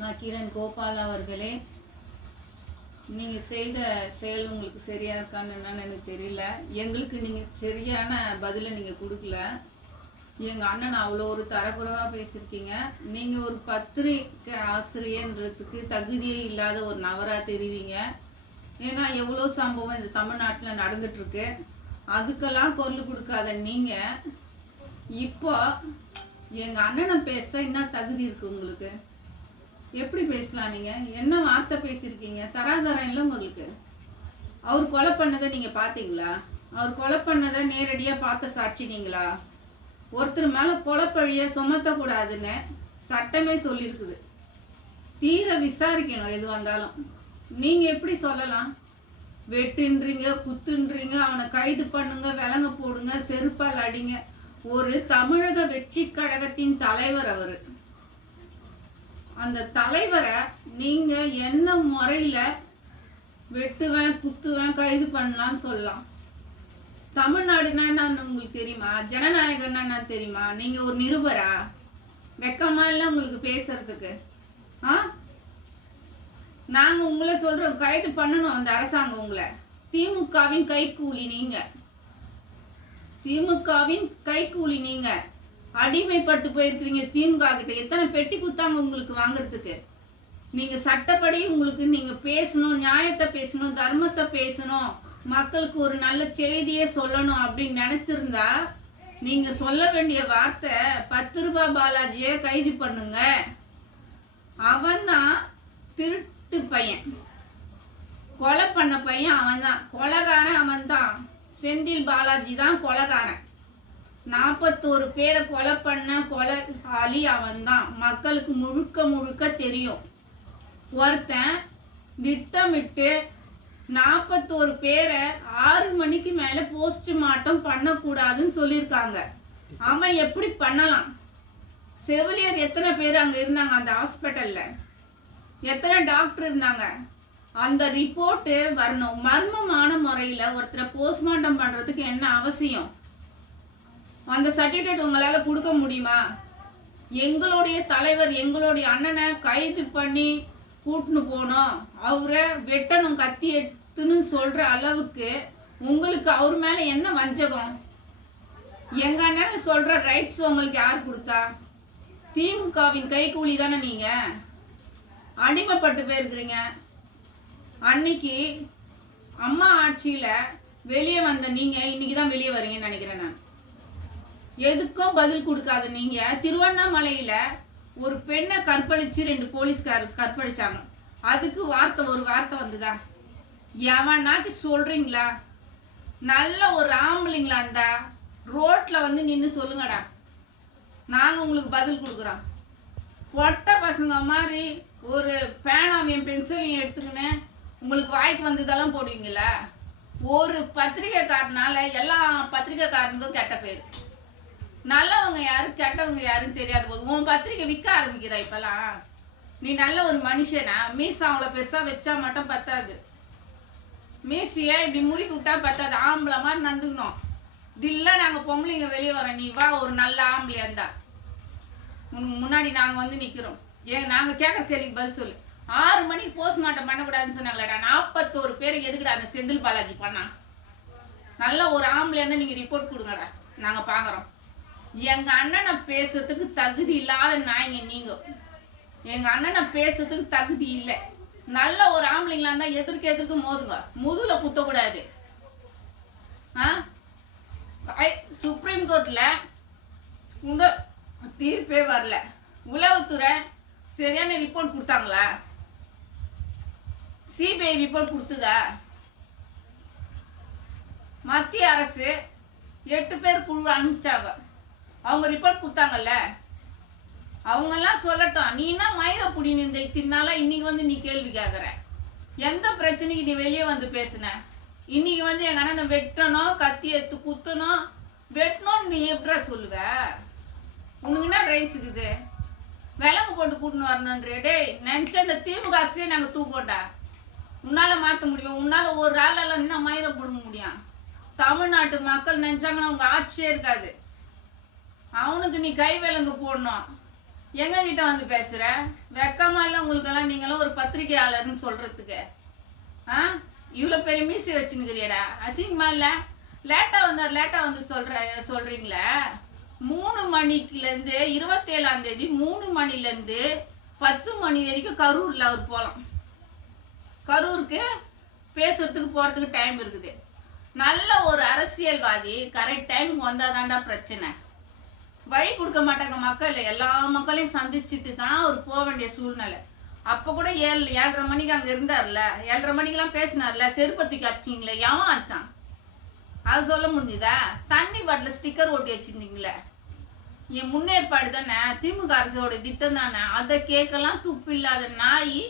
நான் கிரண் கோபால் அவர்களே. நீங்கள் செய்த செயல் உங்களுக்கு சரியாக இருக்கான்னு என்னன்னு எனக்கு தெரியல. எங்களுக்கு நீங்கள் சரியான பதிலை நீங்கள் கொடுக்கல. எங்கள் அண்ணன் அவ்வளோ ஒரு தரக்குறைவாக பேசியிருக்கீங்க. நீங்கள் ஒரு பத்திரிக்கை ஆசிரியன்றதுக்கு தகுதியே இல்லாத ஒரு நபராக தெரிவிங்க. ஏன்னா எவ்வளோ சம்பவம் இந்த தமிழ்நாட்டில் நடந்துட்டுருக்கு. அதுக்கெல்லாம் குரல் கொடுக்காத நீங்கள் இப்போ எங்கள் அண்ணனை பேச என்ன தகுதி இருக்குது உங்களுக்கு? எப்படி பேசலாம்? நீங்கள் என்ன வார்த்தை பேசியிருக்கீங்க? தராதரம் இல்லை உங்களுக்கு. அவர் கொலை பண்ணதை நீங்கள் பார்த்தீங்களா? அவர் கொலை பண்ணதை நேரடியாக பார்த்த சாட்சி நீங்களா? ஒருத்தர் மேலே கொலைப்பழியை சுமத்தக்கூடாதுன்னு சட்டமே சொல்லியிருக்குது. தீர விசாரிக்கணும் எது வந்தாலும். நீங்கள் எப்படி சொல்லலாம்? வெட்டுன்றீங்க, குத்துன்றீங்க, அவனை கைது பண்ணுங்க, விலங்க போடுங்க, செருப்பால் அடிங்க. ஒரு தமிழக வெற்றி கழகத்தின் தலைவர் அவர். அந்த தலைவரை நீங்க என்ன முறையில வெட்டுவேன், குத்துவேன், கைது பண்ணலான்னு சொல்லலாம்? தமிழ்நாடுன்னா என்னன்னு உங்களுக்கு தெரியுமா? ஜனநாயகம்னா என்ன தெரியுமா? நீங்க ஒரு நிருபரா? வெக்கமா இல்லை உங்களுக்கு பேசுறதுக்கு? நாங்க உங்களை சொல்றோம், கைது பண்ணணும் அந்த அரசாங்கம். உங்களை திமுகவின் கைக்கூலி நீங்க. திமுகவின் கைக்கூலி நீங்க. அடிமைப்பட்டு போயிருக்கிறீங்க திமுக கிட்ட. எத்தனை பெட்டி குத்தாங்க உங்களுக்கு வாங்குறதுக்கு? நீங்க சட்டப்படி உங்களுக்கு நீங்க பேசணும், நியாயத்தை பேசணும், தர்மத்தை பேசணும், மக்களுக்கு ஒரு நல்ல செய்தியே சொல்லணும் அப்படின்னு நினைச்சிருந்தா நீங்க சொல்ல வேண்டிய வார்த்தை 10 ரூபாய் பாலாஜியை கைது பண்ணுங்க. அவன் தான் திருட்டு பையன், கொலை பண்ண பையன் அவன் தான், கொலைகாரன் அவன் தான். செந்தில் பாலாஜி தான் கொலைகாரன். 41 பேரை கொலை பண்ண கொலையாளி அவன் தான். மக்களுக்கு முழுக்க முழுக்க தெரியும். ஒருத்தன் திட்டமிட்டு 41 பேரை 6 மணிக்கு மேலே போஸ்ட்மார்ட்டம் பண்ணக்கூடாதுன்னு சொல்லியிருக்காங்க. அவன் எப்படி பண்ணலாம்? செவிலியர் எத்தனை பேர் அங்கே இருந்தாங்க அந்த ஹாஸ்பிட்டலில்? எத்தனை டாக்டர் இருந்தாங்க? அந்த ரிப்போர்ட்டு வரணும். மர்மமான முறையில் ஒருத்தரை போஸ்ட்மார்ட்டம் பண்ணுறதுக்கு என்ன அவசியம்? அந்த சர்டிஃபிகேட் உங்களால் கொடுக்க முடியுமா? எங்களுடைய தலைவர் எங்களுடைய அண்ணனை கைது பண்ணி கூட்டுன்னு போனோம், அவரை வெட்டணும் கத்தி எடுத்துன்னு சொல்கிற அளவுக்கு உங்களுக்கு அவர் மேலே என்ன வஞ்சகம்? எங்கள் அண்ணனை சொல்கிற ரைட்ஸ் உங்களுக்கு யார் கொடுத்தா? திமுகவின் கைக்கூலி தானே நீங்கள். அடிமைப்பட்டு போயிருக்கிறீங்க. அன்னைக்கு அம்மா ஆட்சியில் வெளியே வந்த நீங்கள் இன்னைக்கு தான் வெளியே வரீங்கன்னு நினைக்கிறேன். நான் எதுக்கும் பதில் கொடுக்காத நீங்க திருவண்ணாமலையில ஒரு பெண்ணை கற்பழிச்சு 2 போலீஸ்கார் கற்பழிச்சாங்க. அதுக்கு ஒரு வார்த்தை வந்துதா? எவனாச்சும் சொல்றீங்களா? நல்ல ஒரு ஆம்பளைங்களா இருந்தா ரோட்ல வந்து நின்று சொல்லுங்கடா, நாங்க உங்களுக்கு பதில் கொடுக்குறோம். பொட்டை பசங்க மாதிரி ஒரு பேனாவையும் பென்சிலையும் எடுத்துக்கின்னு உங்களுக்கு வாய்க்கு வந்ததெல்லாம் போடுவீங்களா? ஒரு பத்திரிகைக்காரனால எல்லா பத்திரிகைக்காரனுக்கும் கெட்ட பேர். நல்லவங்க யாரு கெட்டவங்க யாருன்னு தெரியாத போது உன் பத்திரிக்கை விற்க ஆரம்பிக்குதா இப்பெல்லாம்? நீ நல்ல ஒரு மனுஷனா? மீசா அவங்கள பெருசா வச்சா மட்டும் பத்தாது. மீசியை இப்படி முறி விட்டா பத்தாது. ஆம்பளை மாதிரி நடந்துக்கணும். தில்ல நாங்கள் பொம்பளைங்க வெளியே வரோம், நீ வா ஒரு நல்ல ஆம்பளையா இருந்தா. உனக்கு முன்னாடி நாங்கள் வந்து நிற்கிறோம். நாங்கள் கேட்குற கேள்விக்கு பதில் சொல்லு. 6 மணிக்கு போஸ்ட்மார்ட்டம் பண்ணக்கூடாதுன்னு சொன்னாங்களேடா. 41 பேர் எதுக்குடா அந்த செந்தில் பாலாஜி பண்ணா? நல்ல ஒரு ஆம்பளையா இருந்தா நீங்கள் ரிப்போர்ட் கொடுங்கடா, நாங்கள் பார்க்குறோம். எங்க அண்ணனை பேசுறதுக்கு தகுதி இல்லாத நாய்ங்க நீங்க. எங்க அண்ணனை பேசுறதுக்கு தகுதி இல்லை. நல்ல ஒரு ஆம்பளைங்களா இருந்தா எதிர்க்கு மோதுங்க, முதுகுல குத்தக்கூடாது. சுப்ரீம் கோர்ட்ல தீர்ப்பே வரல. உளவுத்துறை சரியான ரிப்போர்ட் கொடுத்தாங்களா? சிபிஐ ரிப்போர்ட் கொடுத்ததா? மத்திய அரசு 8 பேர் குழு அனுப்பிச்சாங்க, அவங்க ரிப்போர்ட் கொடுத்தாங்கல்ல. அவங்கெல்லாம் சொல்லட்டும். நீ என்ன மயிரப்புடி நின்று தின்னால இன்னைக்கு வந்து நீ கேள்வி கேட்குற? எந்த பிரச்சனைக்கு நீ வெளியே வந்து பேசுன? இன்னைக்கு வந்து எங்கள் அண்ணனை வெட்டணும், கத்தி எடுத்து குத்தணும், வெட்டணும்னு நீ எப்படா சொல்லுவ? உனக்கு என்ன ரைஸ் இருக்குது? விலங்கு போட்டு கூட்டின்னு வரணுன்ற டேய் நினச்சா இந்த திமுக ஆட்சியே நாங்கள் தூக்கோட்டா. உன்னால் மாற்ற முடியும்? உன்னால் ஒரு ஆளெல்லாம் இன்னும் மயிரை பிடுங்க முடியும்? தமிழ்நாட்டு மக்கள் நினச்சாங்கன்னா உங்கள் ஆட்சியே இருக்காது. அவனுக்கு நீ கை விலங்கு போடணும். எங்க கிட்ட வந்து பேசுற? வெக்கமா இல்லை உங்களுக்கெல்லாம்? நீங்களும் ஒரு பத்திரிகையாளர்னு சொல்றதுக்கு இவ்வளோ பெரிய மீசி வச்சுன்னுக்கிறியடா, அசிங்கமா இல்லை? லேட்டா வந்து சொல்றீங்களே. 3 மணிக்குலேருந்து 27ஆம் தேதி 3 மணிலேருந்து 10 மணி வரைக்கும் கரூரில் அவர் போகலாம். கரூருக்கு பேசுறதுக்கு போகிறதுக்கு டைம் இருக்குது. நல்ல ஒரு அரசியல்வாதி கரெக்ட் டைமுக்கு வந்தாதான்டா பிரச்சனை. வழி கொடுக்க மாட்டாங்க மக்கள். எல்லா மக்களையும் சந்திச்சுட்டு தான் அவர் போக வேண்டிய சூழ்நிலை. அப்போ கூட 7:30 மணிக்கு அங்கே இருந்தார்ல, 7:30 மணிக்கெல்லாம் பேசினார்ல, செருப்பத்துக்கு அடிச்சிங்களே, எவன் ஆச்சான்? அது சொல்ல முடிஞ்சுதா? தண்ணி பாட்டில் ஸ்டிக்கர் ஓட்டி வச்சுருந்தீங்களே, என் முன்னேற்பாடு தானே, திமுக அரசோட திட்டம் தானே, அதை கேட்கலாம் துப்பு இல்லாத நாய்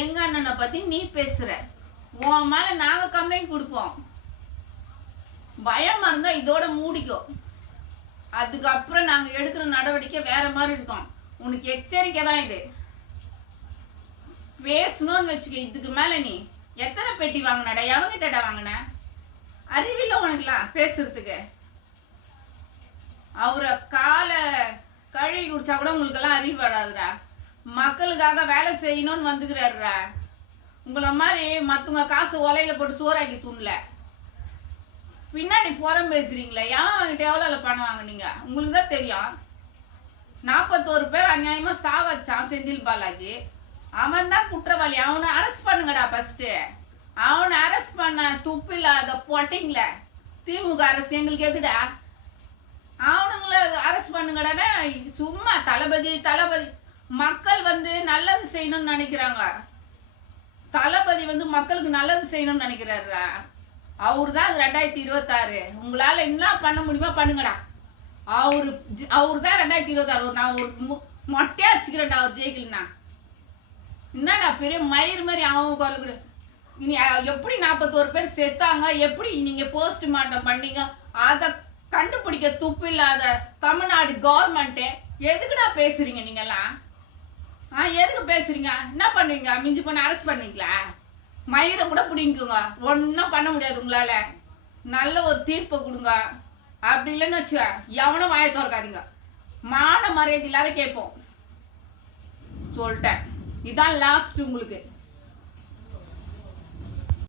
எங்க அண்ணனை பற்றி நீ பேசுகிற. உன் மேலே நாங்கள் கம்ப்ளைண்ட் கொடுப்போம். பயமாக இருந்தால் இதோட மூடிக்கோ. அதுக்கப்புறம் நாங்கள் எடுக்கிற நடவடிக்கை வேற மாதிரி இருக்கோம். உனக்கு எச்சரிக்கை தான் இது. பேசணும்னு வச்சுக்க. இதுக்கு மேலே நீ எத்தனை பெட்டி வாங்கினடா? எவங்கிட்டடா வாங்கின? அறிவில்லை உனக்குலாம் பேசுறதுக்கு? அவரை காலை கழுவி குடிச்சா கூட உங்களுக்கெல்லாம் அறிவு வராதுடா. மக்களுக்காக வேலை செய்யணும்னு வந்துக்கிறாருடா. உங்களை மாதிரி மற்றவங்க காசு ஒலையில போட்டு சோறாக்கி தூணல. பின்னாடி புறம் பேசுறீங்களே, ஏன் வாங்கிட்டு எவ்வளோ பணம் வாங்கினீங்க? உங்களுக்கு தான் தெரியும். 41 பேர் அநியாயமாக சாவச்சான் செந்தில் பாலாஜி. அவன் தான் குற்றவாளி. அவனை அரெஸ்ட் பண்ணுங்கடா ஃபஸ்ட்டு. அவனை அரெஸ்ட் பண்ண துப்பு இல்லாத பொட்டிங்கள திமுக அரசு எங்களுக்கு எதுடா? அவனுங்கள அரெஸ்ட் பண்ணுங்கடானே. சும்மா தளபதி மக்கள் வந்து நல்லது செய்யணும்னு நினைக்கிறாங்க. தளபதி வந்து மக்களுக்கு நல்லது செய்யணும்னு நினைக்கிறாரா? அவரு தான் 2026. உங்களால் என்ன பண்ண முடியுமோ பண்ணுங்கடா. அவரு தான் 2026. நான் ஒரு மொட்டையா வச்சுக்கிறேன்டா அவர் ஜெயிக்கலண்ணா. என்னடா பெரிய மயிர் மாதிரி அவங்க கொல்லுக்குற. இனி எப்படி 41 பேர் செத்தாங்க, எப்படி நீங்கள் போஸ்ட்மார்ட்டம் பண்ணீங்க, அதை கண்டுபிடிக்க துப்பு இல்லாத தமிழ்நாடு கவர்மெண்ட்டு எதுக்குடா பேசுறீங்க நீங்கள்லாம்? எதுக்கு பேசுறீங்க? என்ன பண்ணுவீங்க? மிஞ்சி பண்ண அரெஸ்ட் பண்ணுவீங்களா? மயிரை கூட பிடிங்குங்க. ஒன்றும் பண்ண முடியாது உங்களால். நல்ல ஒரு தீர்ப்பை கொடுங்க. அப்படி இல்லைன்னு வச்சுக்க, எவனும் வாயை திறக்காதீங்க. மான மரியாதை இல்லாத கேட்போம். சொல்லிட்டேன். இதான் லாஸ்ட் உங்களுக்கு.